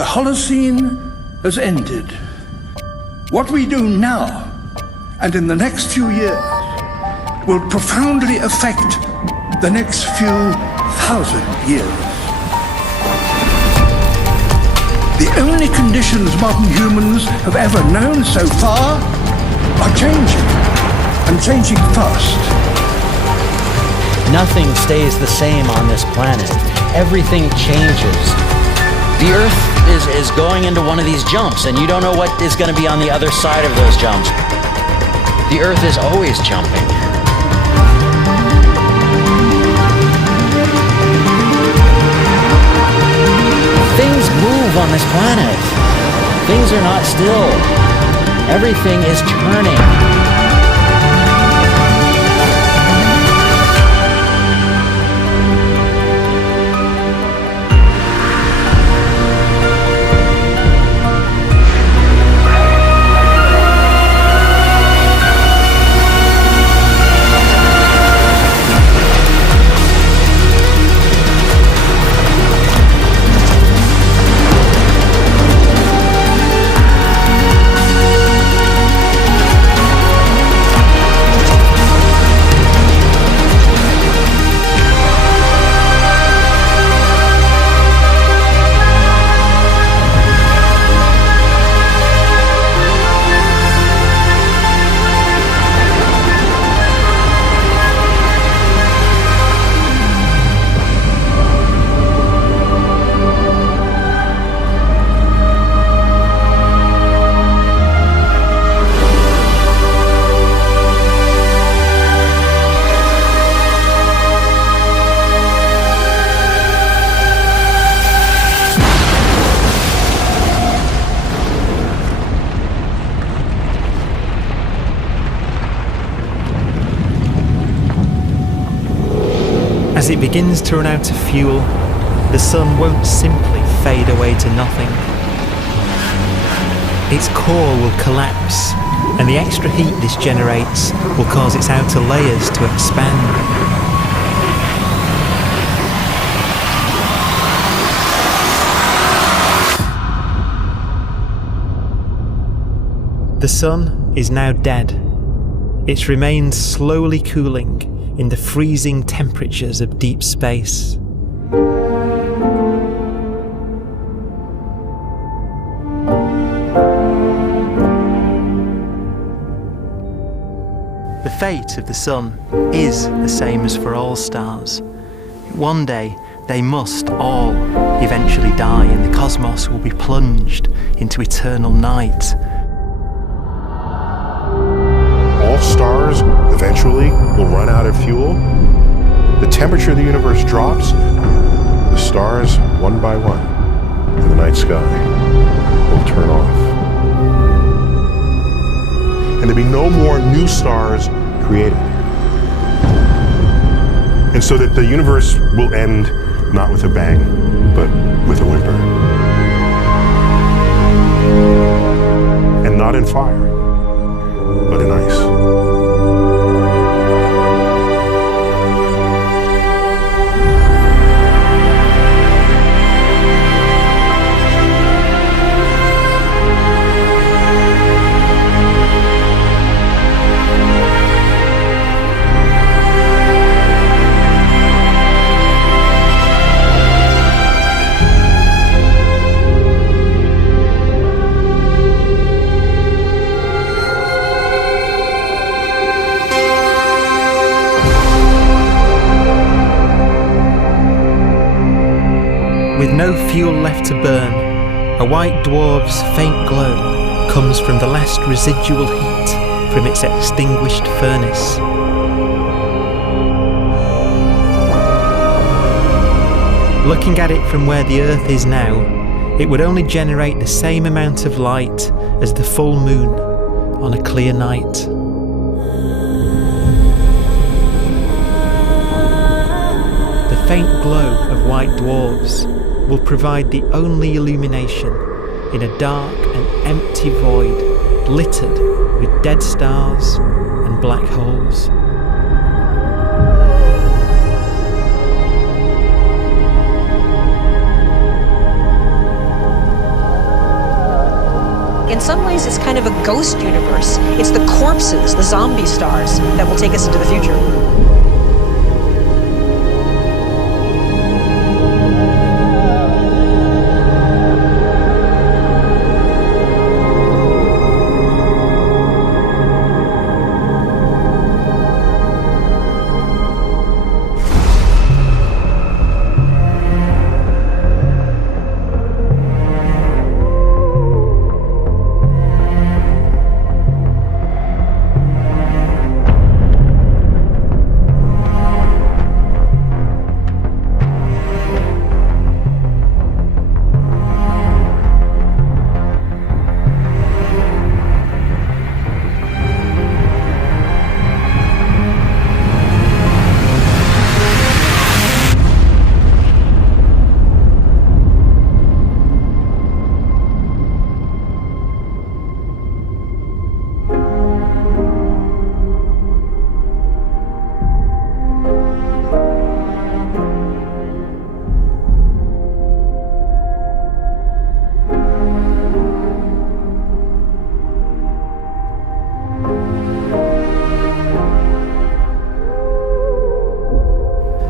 The Holocene has ended. What we do now and in the next few years will profoundly affect the next few thousand years. The only conditions modern humans have ever known so far are changing, and changing fast. Nothing stays the same on this planet. Everything changes. The Earth is going into one of these jumps, and you don't know what is going to be on the other side of those jumps. The Earth is always jumping. Things move on this planet. Things are not still. Everything is turning. As it begins to run out of fuel, the sun won't simply fade away to nothing. Its core will collapse, and the extra heat this generates will cause its outer layers to expand. The sun is now dead. It remains slowly cooling in the freezing temperatures of deep space. The fate of the sun is the same as for all stars. One day they must all eventually die, and the cosmos will be plunged into eternal night. All stars eventually will run out of fuel. The temperature of the universe drops. The stars, one by one, in the night sky, will turn off. And there'll be no more new stars created. And so that the universe will end not with a bang, but with a whimper. And not in fire, but in ice. With no fuel left to burn, a white dwarf's faint glow comes from the last residual heat from its extinguished furnace. Looking at it from where the Earth is now, it would only generate the same amount of light as the full moon on a clear night. The faint glow of white dwarfs will provide the only illumination in a dark and empty void littered with dead stars and black holes. some ways, it's kind of a ghost universe. It's the corpses, the zombie stars, that will take us into the future.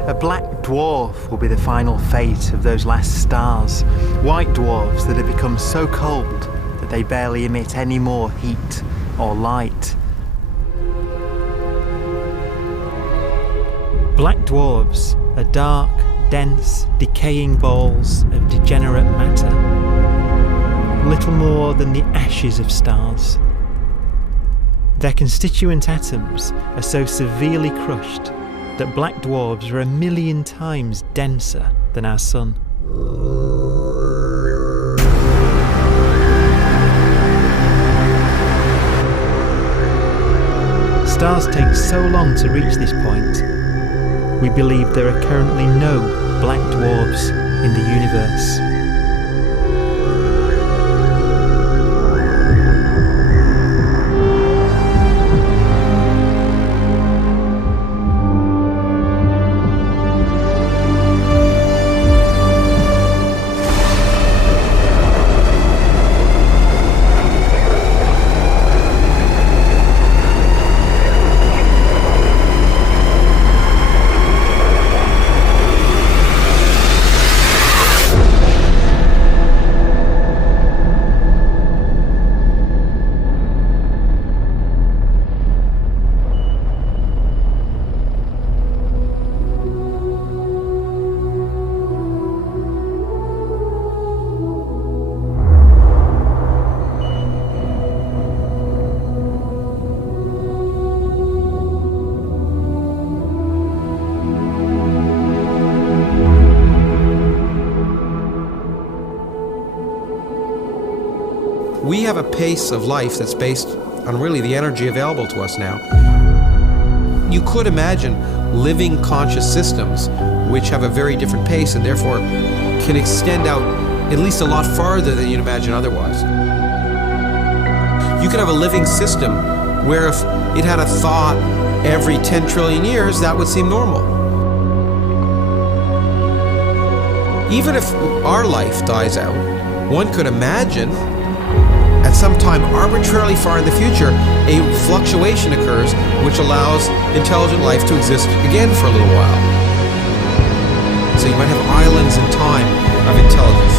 A black dwarf will be the final fate of those last stars, white dwarfs that have become so cold that they barely emit any more heat or light. Black dwarfs are dark, dense, decaying balls of degenerate matter, little more than the ashes of stars. Their constituent atoms are so severely crushed that black dwarfs are 1,000,000 times denser than our sun. Stars take so long to reach this point, we believe there are currently no black dwarfs in the universe. We have a pace of life that's based on really the energy available to us now. You could imagine living conscious systems which have a very different pace and therefore can extend out at least a lot farther than you'd imagine otherwise. You could have a living system where if it had a thought every 10 trillion years, that would seem normal. Even if our life dies out, one could imagine at some time arbitrarily far in the future, a fluctuation occurs which allows intelligent life to exist again for a little while. So you might have islands in time of intelligence.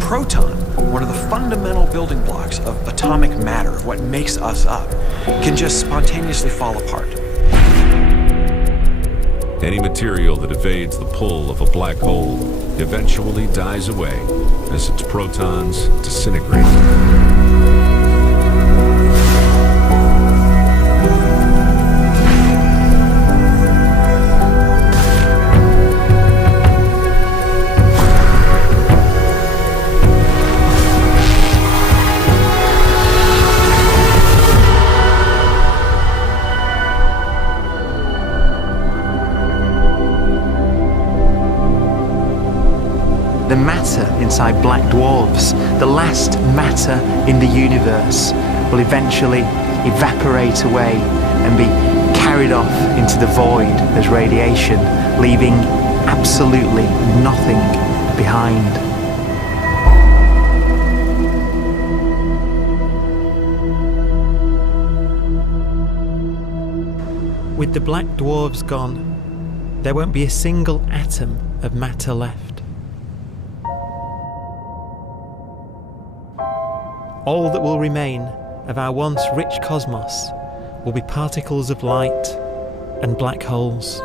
Proton, one of the fundamental building blocks of atomic matter, of what makes us up, can just spontaneously fall apart. Any material that evades the pull of a black hole eventually dies away as its protons disintegrate. The matter inside black dwarfs, the last matter in the universe, will eventually evaporate away and be carried off into the void as radiation, leaving absolutely nothing behind. With the black dwarfs gone, there won't be a single atom of matter left. All that will remain of our once rich cosmos will be particles of light and black holes.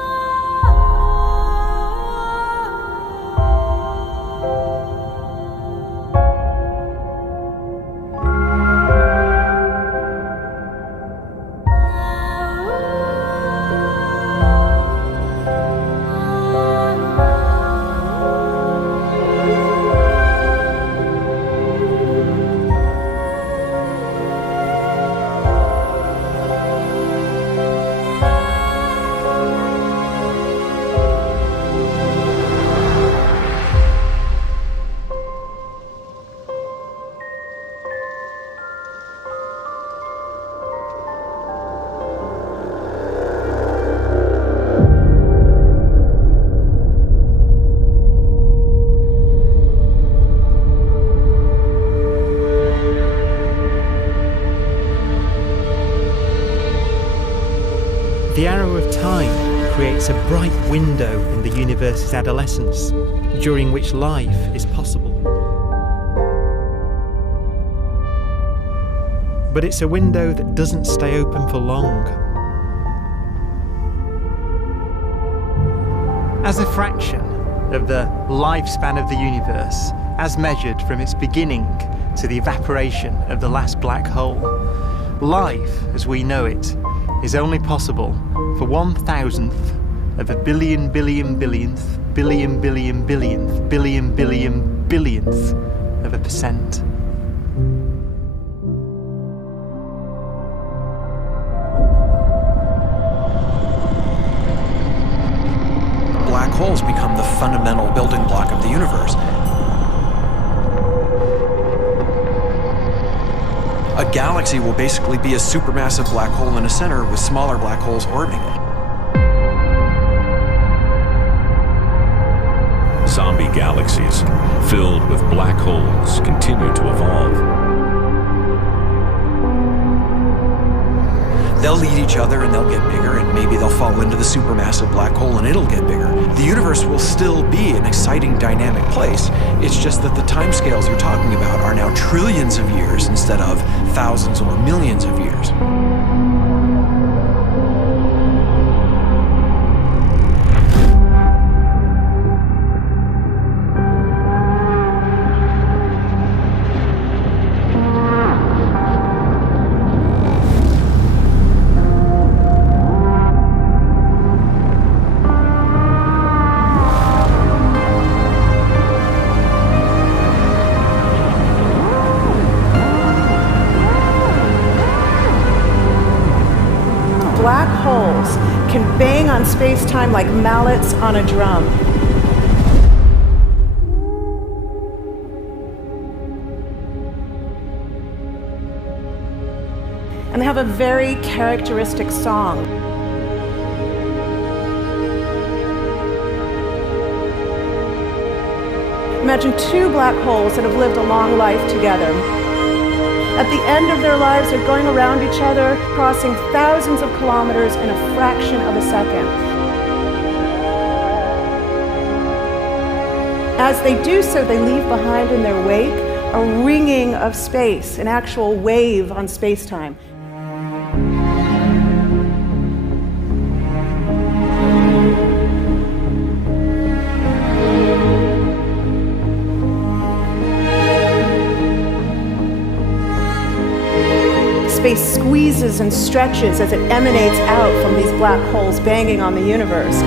The arrow of time creates a bright window in the universe's adolescence, during which life is possible. But it's a window that doesn't stay open for long. As a fraction of the lifespan of the universe, as measured from its beginning to the evaporation of the last black hole, life, as we know it, is only possible for 1,000th of a billion billion billionth billion billion billionth billion billion billionth of a percent. Black holes become the fundamental building block of the universe. A galaxy will basically be a supermassive black hole in a center with smaller black holes orbiting it. Zombie galaxies filled with black holes continue to evolve. They'll eat each other and they'll get bigger, and maybe they'll fall into the supermassive black hole and it'll get bigger. The universe will still be an exciting, dynamic place. It's just that the timescales you're talking about are now trillions of years instead of thousands or millions of years. Black holes can bang on space-time like mallets on a drum. And they have a very characteristic song. Imagine two black holes that have lived a long life together. At the end of their lives, they're going around each other, crossing thousands of kilometers in a fraction of a second. As they do so, they leave behind in their wake a ringing of space, an actual wave on space-time. squeezes and stretches as it emanates out from these black holes banging on the universe.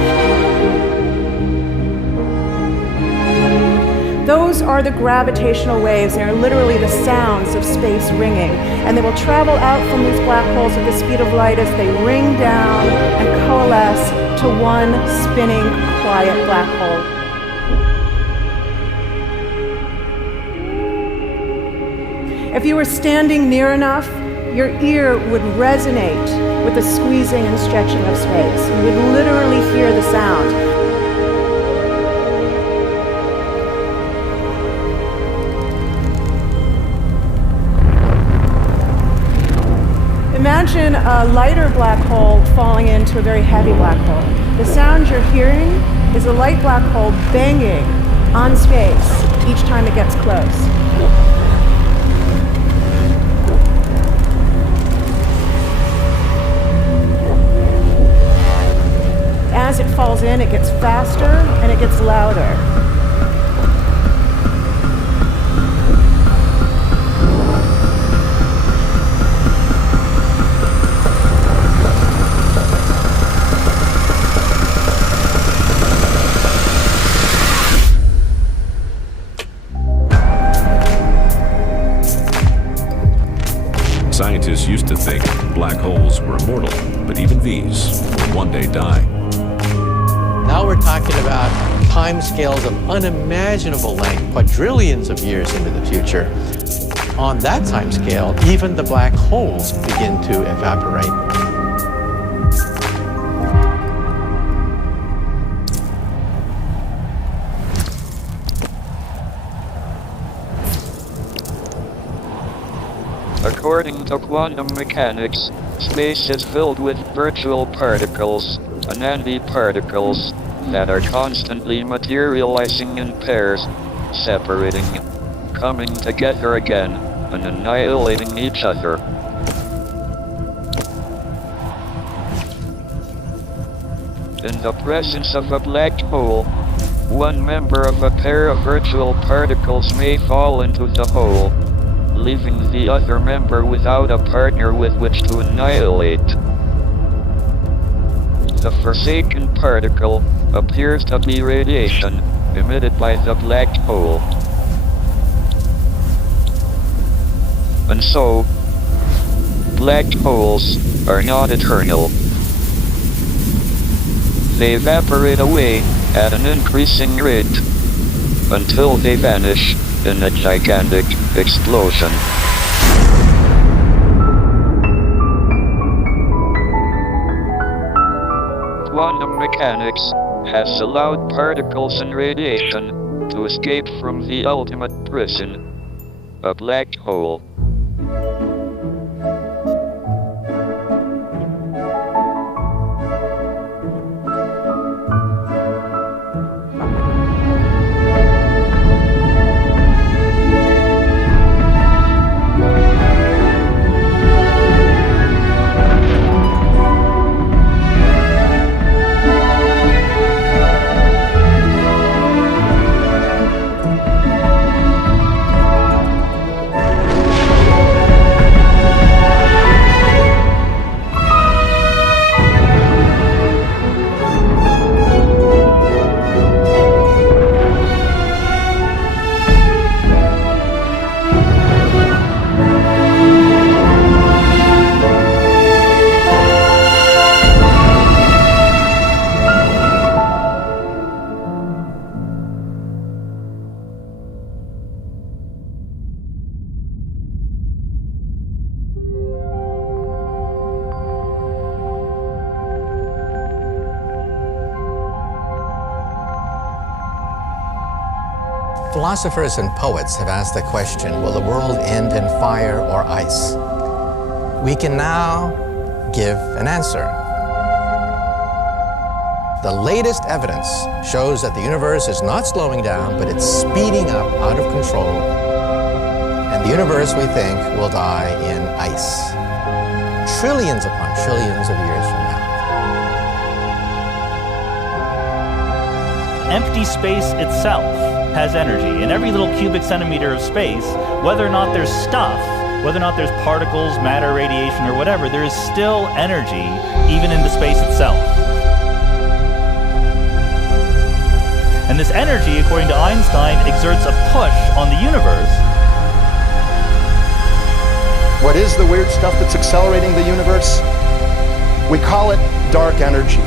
Those are the gravitational waves. They are literally the sounds of space ringing. And they will travel out from these black holes at the speed of light as they ring down and coalesce to one spinning, quiet black hole. If you were standing near enough, your ear would resonate with the squeezing and stretching of space. You would literally hear the sound. Imagine a lighter black hole falling into a very heavy black hole. The sound you're hearing is a light black hole banging on space each time it gets close. As it falls in, it gets faster and it gets louder. Scientists used to think black holes were immortal, but even these will one day die. Now we're talking about timescales of unimaginable length, quadrillions of years into the future. On that timescale, even the black holes begin to evaporate. According to quantum mechanics, space is filled with virtual particles, antiparticles, that are constantly materializing in pairs, separating, coming together again, and annihilating each other. In the presence of a black hole, one member of a pair of virtual particles may fall into the hole, leaving the other member without a partner with which to annihilate. The forsaken particle appears to be radiation emitted by the black hole. And so, black holes are not eternal. They evaporate away at an increasing rate until they vanish in a gigantic explosion. Quantum mechanics has allowed particles and radiation to escape from the ultimate prison, a black hole. Philosophers and poets have asked the question, will the world end in fire or ice? We can now give an answer. The latest evidence shows that the universe is not slowing down, but it's speeding up out of control. And the universe, we think, will die in ice. Trillions upon trillions of years from now. Empty space itself has energy. In every little cubic centimeter of space, whether or not there's stuff whether or not there's particles, matter, radiation, or whatever, there is still energy, even in the space itself. And this energy, according to Einstein, exerts a push on the universe. What is the weird stuff that's accelerating the universe? We call it dark energy.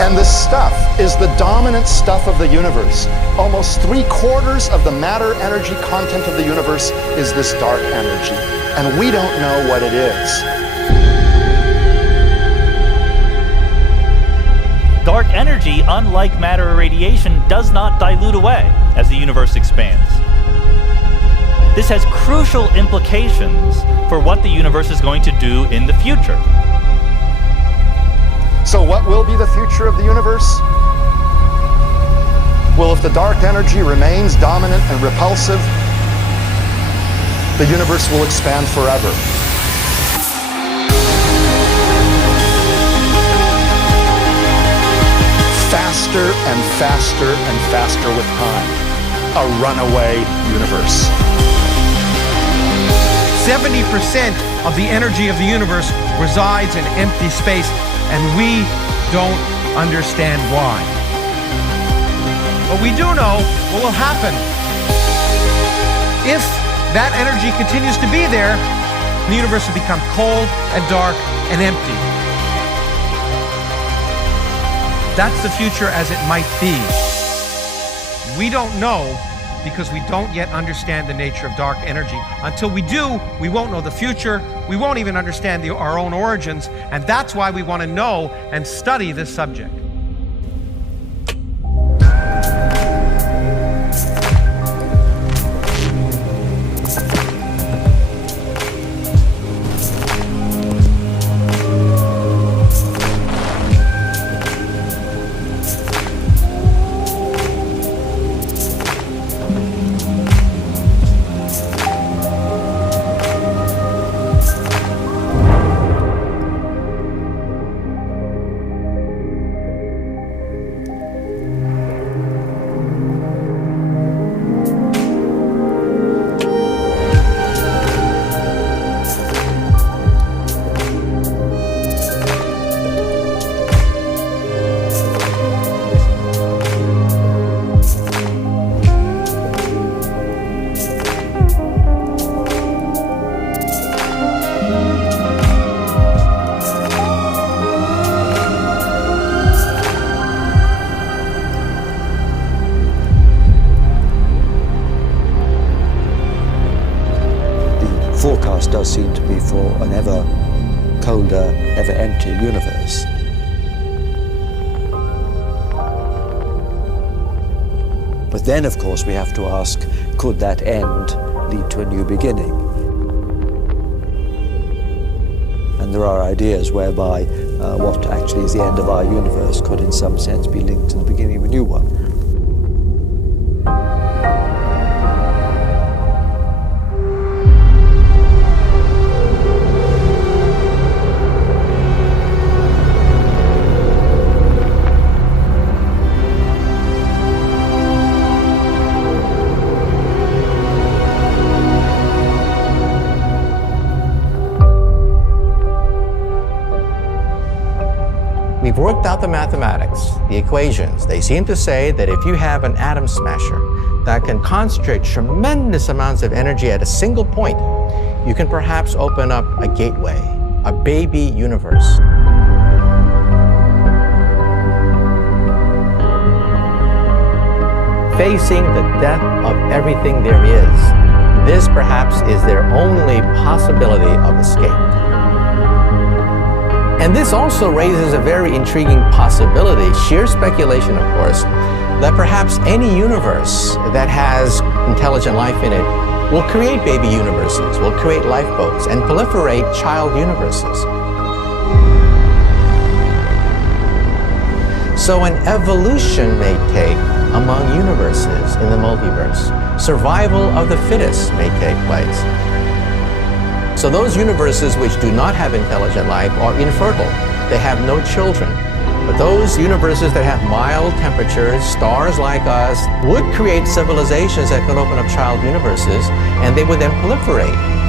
And this stuff is the dominant stuff of the universe. Almost 3/4 of the matter energy content of the universe is this dark energy. And we don't know what it is. Dark energy, unlike matter or radiation, does not dilute away as the universe expands. This has crucial implications for what the universe is going to do in the future. So what will be the future of the universe? Well, if the dark energy remains dominant and repulsive, the universe will expand forever. Faster and faster and faster with time. A runaway universe. 70% of the energy of the universe resides in empty space, and we don't understand why. But we do know what will happen. If that energy continues to be there, the universe will become cold and dark and empty. That's the future as it might be. We don't know because we don't yet understand the nature of dark energy. Until we do, we won't know the future. We won't even understand our own origins, and that's why we want to know and study this subject. Forecast does seem to be for an ever colder, ever emptier universe. But then, of course, we have to ask, could that end lead to a new beginning? And there are ideas whereby what actually is the end of our universe could in some sense be linked to the beginning of a new one. We've worked out the mathematics, the equations. They seem to say that if you have an atom smasher that can concentrate tremendous amounts of energy at a single point, you can perhaps open up a gateway, a baby universe. Facing the death of everything there is, this perhaps is their only possibility of escape. And this also raises a very intriguing possibility, sheer speculation of course, that perhaps any universe that has intelligent life in it will create baby universes, will create lifeboats, and proliferate child universes. So an evolution may take among universes in the multiverse. Survival of the fittest may take place. So those universes which do not have intelligent life are infertile. They have no children. But those universes that have mild temperatures, stars like us, would create civilizations that could open up child universes, and they would then proliferate.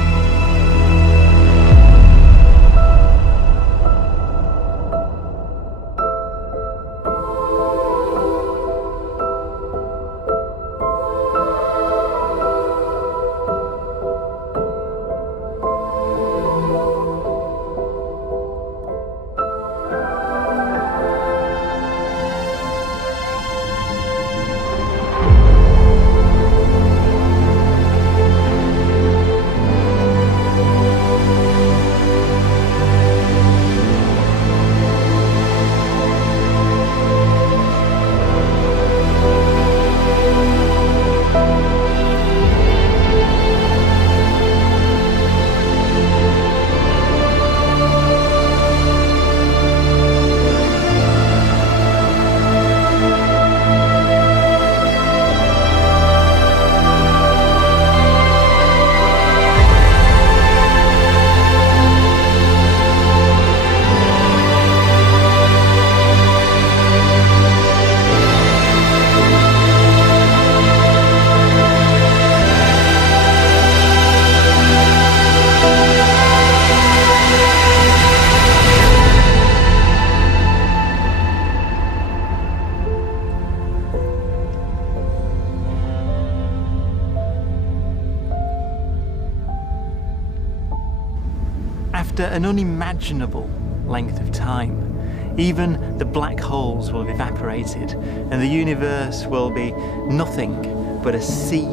After an unimaginable length of time, even the black holes will have evaporated, and the universe will be nothing but a sea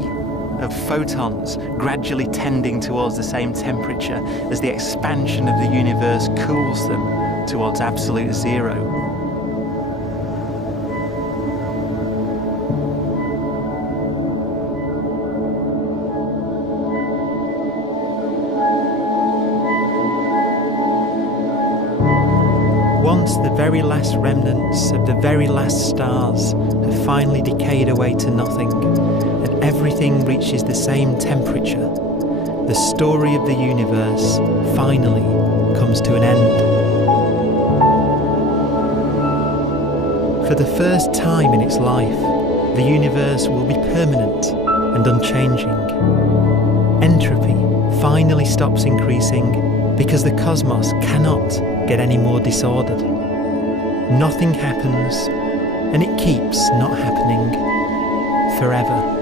of photons gradually tending towards the same temperature as the expansion of the universe cools them towards absolute zero. Once the very last remnants of the very last stars have finally decayed away to nothing, and everything reaches the same temperature, the story of the universe finally comes to an end. For the first time in its life, the universe will be permanent and unchanging. Entropy finally stops increasing because the cosmos cannot get any more disordered. Nothing happens, and it keeps not happening forever.